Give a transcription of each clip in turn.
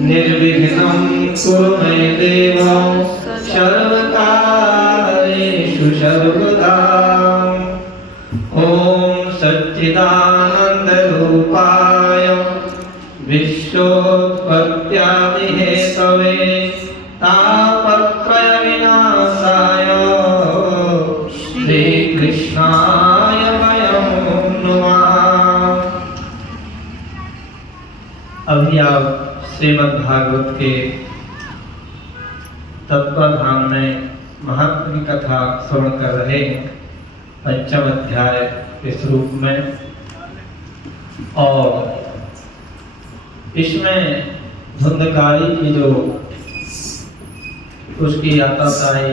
निर्विघ्नं कुरु मे देव सर्वकार्येषु सर्वदा। ॐ सच्चिदानन्दरूपाय विश्वोत्पत्त्यादिहेतवे तापत्रयविनाशाय श्रीकृष्णाय वयं नमः। अभी आप श्रीमद् भागवत के तत्वधाम में महात्म की कथा श्रवण कर रहे हैं, पंचम अध्याय के रूप में। और इसमें धुंधकारी की जो उसकी आताताई,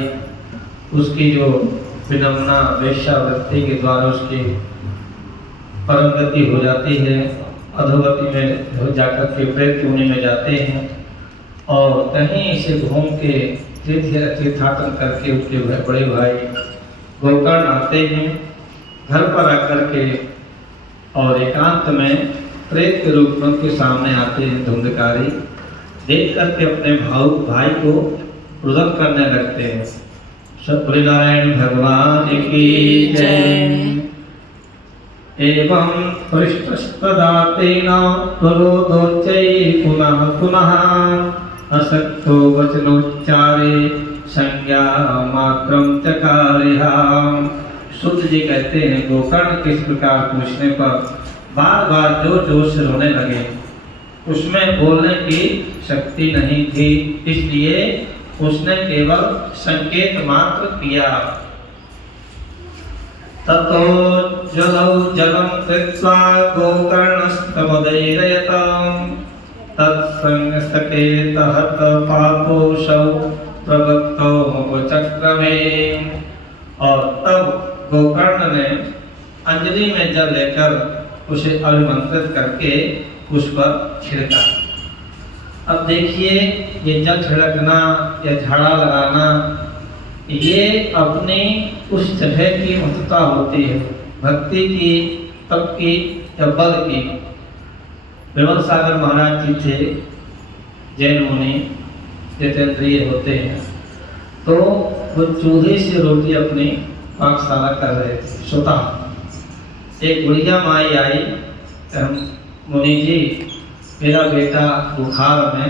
उसकी जो विनम्रता वेश्यावृत्ति के द्वारा उसकी परम गति हो जाती है, अधोगति में हो जाकर के प्रेत योनि में जाते हैं। और कहीं से घूम के तीर्थाटन करके उसके बड़े भाई गोकर्ण आते हैं, घर पर आकर के और एकांत में प्रेत के रूप में उनके सामने आते हैं। धुंधकारी देख करके अपने भाई को रुदन करने लगते हैं। सत्यनारायण भगवान की जय। एवं पृष्ठस्तदातेन क्रोधोच्चै पुनः पुनः असक्तो वचनोच्चारे संज्ञा मात्रं चकारिह। शुद्ध जी कहते हैं गोकर्ण किस प्रकार पूछने पर बार बार जोर जोर से रोने लगे। उसमें बोलने की शक्ति नहीं थी, इसलिए उसने केवल संकेत मात्र किया। ततो जलौ जलं कृत्वा गोकर्णस्तमदैरयत तत्संगसकेतहत पापोऽसौ प्रवक्तो मुपचक्रमे। और तब गोकर्ण ने अंजलि में जल लेकर उसे अभिमंत्रित करके उस पर छिड़का। अब देखिए, ये जल छिड़कना या झाड़ा लगाना, ये अपनी उस जगह की महत्ता होती है, भक्ति की, तप की या बल की। विमल सागर महाराज जी थे, जैन मुनि, जितेंद्रिय होते हैं, तो वो चूल्हे से रोटी अपनी पाकशाला कर रहे थे स्वतः। एक बुढ़िया माई आई, मुनि जी मेरा बेटा बुखार में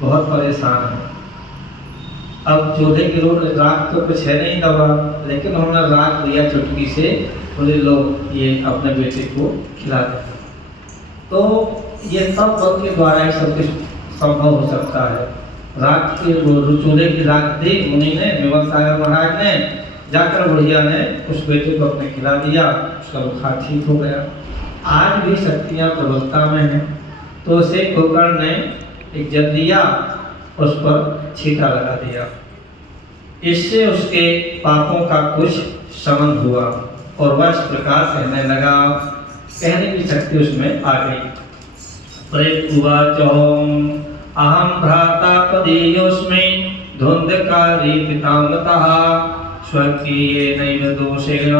बहुत परेशान है। अब चूल्हे की राख तो कुछ है नहीं दवा, लेकिन उन्होंने राख लिया चुटकी से, बोले लो ये अपने बेटे को खिला दे। तो ये सब बल के द्वारा ही सब कुछ संभव हो सकता है। राख के चूल्हे की राख दी मुनि ने, विमल सागर महाराज ने, जाकर बुढ़िया ने उस बेटे को अपने खिला दिया, उसका बुखार ठीक हो गया। आज भी शक्तियाँ प्रबलता में हैं। तो उसे गोकर्ण ने एक जल दिया, उस पर छींटा लगा दिया। इससे उसके पापों का कुछ शमन हुआ और वह इस प्रकार कहने लगा, कहने की शक्ति उसमें आ गई। प्रेत उवाच अहं भ्राता पदीयोऽस्मि धुंधकारी पितामहः स्वकीयेनैव दोषेण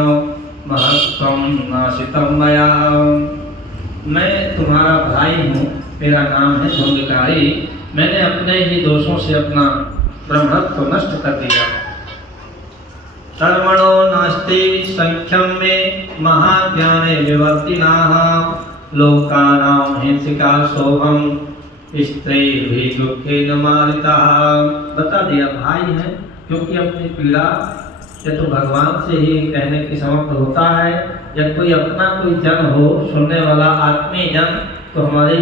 महत्त्वं नाशितं मया। मैं तुम्हारा भाई हूँ, मेरा नाम है धुंधकारी। मैंने अपने ही दोषों से अपना ब्रह्मत्व नष्ट कर दिया। कर्मणो नास्ति संख्यं मे महाज्ञाने विवर्तिनाः लोकानां हिंसिका सोहम स्त्रीभिः दुःखेन मारिताः। बता दिया भाई है, क्योंकि अपनी पीड़ा या तो भगवान से ही कहने की समर्थ होता है, या कोई अपना कोई जन हो, सुनने वाला आत्मीय जन, तो हमारी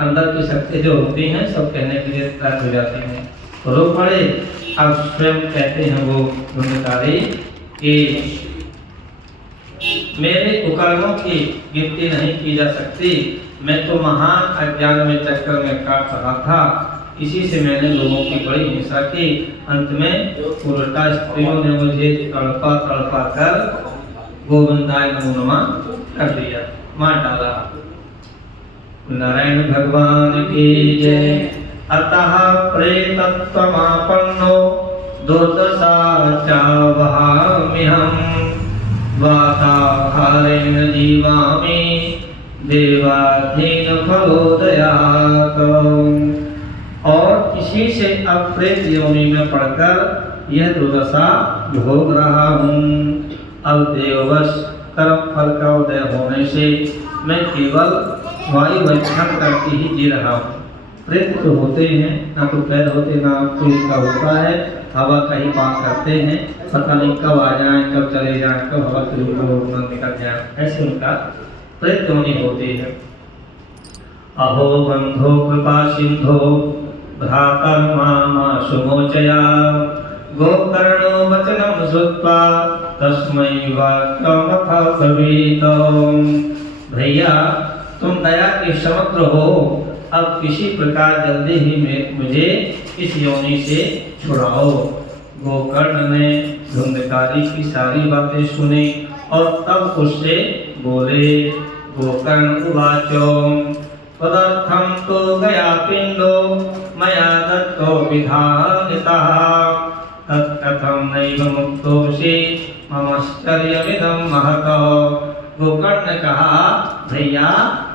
अंदर की शक्ति जो होती हैं सब कहने के लिए तैयार हो जाती हैं। तो रो पड़े। अब स्वयं कहते हैं वो धुंधकारी कि मेरे कुकर्मों की गिनती नहीं की जा सकती। मैं तो महान अज्ञान में चक्कर में काट रहा था, इसी से मैंने लोगों की बड़ी हिंसा की। अंत में उल्टा स्त्रियों ने मुझे तड़पा तड़पा कर गोविंदाय नमो नमः कर दिया, मार डाला। नारायण भगवान की जय। अतः प्रेतत्वमापन्नो दुर्दशा चावहाम्यहं वाताहारेण जीवामि देवाधीन फलोदयात्। से अब प्रेत योनि में पड़कर यह दुर्दशा भोग रहा हूँ। अब देववश कर्म फल का उदय होने से मैं केवल वायु भक्षण करके ही जी रहा हूँ। प्रेत तो होते हैं, ना तो पैर होते ना कोई का होता है, हवा का ही पान करते हैं, पता नहीं कब आ जाए कब चले जाए कब हवा के ऊपर निकल जाए, ऐसे उनका प्रेत योनि होती है। अहो बंधो कृपा सिंधो भ्रातर्मा सुमोचया गोकर्णो वचनं श्रुत्वा तस्मै वाक्यमथ ब्रवीत। भैया तुम दया के समुद्र हो, अब किसी प्रकार जल्दी ही मुझे इस योनि से छुड़ाओ। गोकर्ण ने धुंधकारी की सारी बातें सुनी और तब उससे बोले। गोकर्ण उवाचो तदर्थं तो गया पिंडो मया दत्तो विधानितः तत्कथं नैव मुक्तोऽसि ममश्चर्यमिदं महत्। गोकर्ण ने कहा, भैया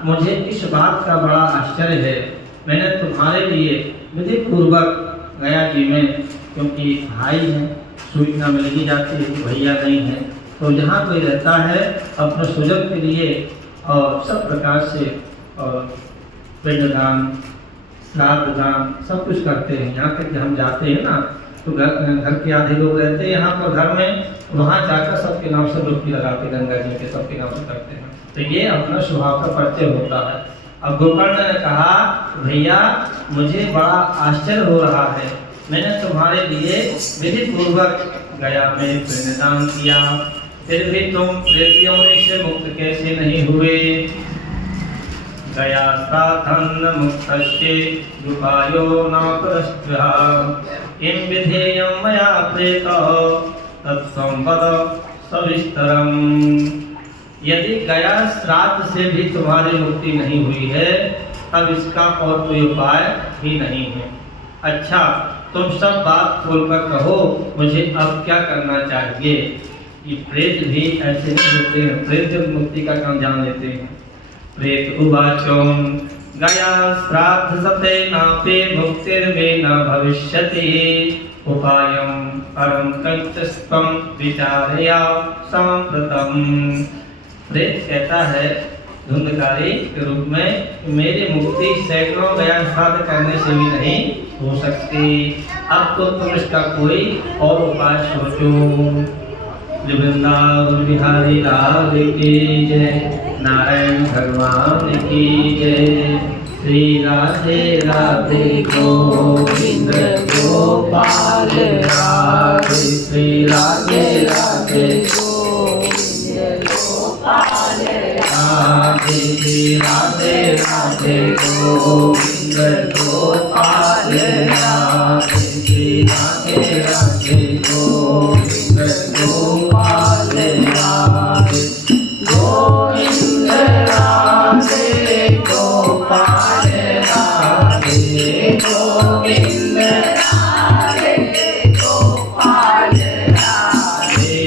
मुझे इस बात का बड़ा आश्चर्य है। मैंने तुम्हारे लिए विधि पूर्वक गया जी में, क्योंकि भाई है सूचना मिल ही जाती है, भैया नहीं है तो जहाँ कोई रहता है अपने सुजन के लिए और सब प्रकार से और पिंडदान श्राद्ध दान सब कुछ करते हैं। यहाँ तक कि हम जाते हैं ना तो घर के आधे लोग रहते हैं यहाँ पर घर में, वहाँ जाकर सबके नाम से डुबकी लगाते गंगा जी के, सबके नाम से करते हैं। तो ये अपना स्वभाव का परिचय होता है। अब गोकर्ण ने कहा, भैया मुझे बड़ा आश्चर्य हो रहा है, मैंने तुम्हारे लिए विधि पूर्वक गया में पिंडदान किया, फिर भी तुम प्रेत योनि से मुक्त कैसे नहीं हुए। गया साधन मुक्तश्चे उपायो न परस्पृहा किं विधेयं मया प्रेत तत्संवद सविस्तरम। यदि गया श्राद्ध से भी तुम्हारी मुक्ति नहीं हुई है तब इसका और कोई उपाय ही नहीं है। अच्छा तुम सब बात खोलकर कहो, मुझे अब क्या करना चाहिए। ये प्रेत भी ऐसे नहीं होते हैं, प्रेत जब मुक्ति का काम जान लेते हैं। प्रेत उवाचो गया श्राद्ध सते नापे मुक्तिर्मे न भविष्यति उपायं परं कंचस्त्वं विचारया सांप्रतम्। प्रेत कहता है धुंधकारी के रूप में, मेरी मुक्ति सैकड़ों गया श्राद्ध करने से भी नहीं हो सकती, अब तो तुम इसका कोई और उपाय सोचो। वृंदावन बिहारी लाल की जय, नारायण भगवान की जय। श्री राधे राधे गोविंद गोपाल राधे, श्री राधे राधे गोविंद गोपाल राधे, श्री राधे राधे गोविंद गोपाल राधे, श्री राधे राधे गोविंद गोपाल राधे। गोविंद राधे गोपाल राधे, गोविंद राधे गोपाल राधे,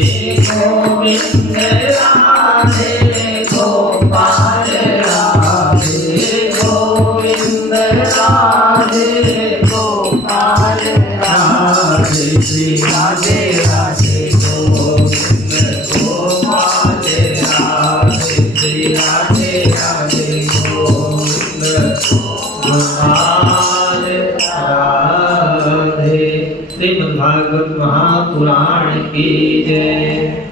गोविंद राधे गोपाल राधे, गोविंद राधे गोपाल राधे, श्री राधे राधे गोविंद गोपाल राधे, श्री राधे राधे गोविंद गोपाल राधे। श्रीमद्भागवत महापुराण की जय।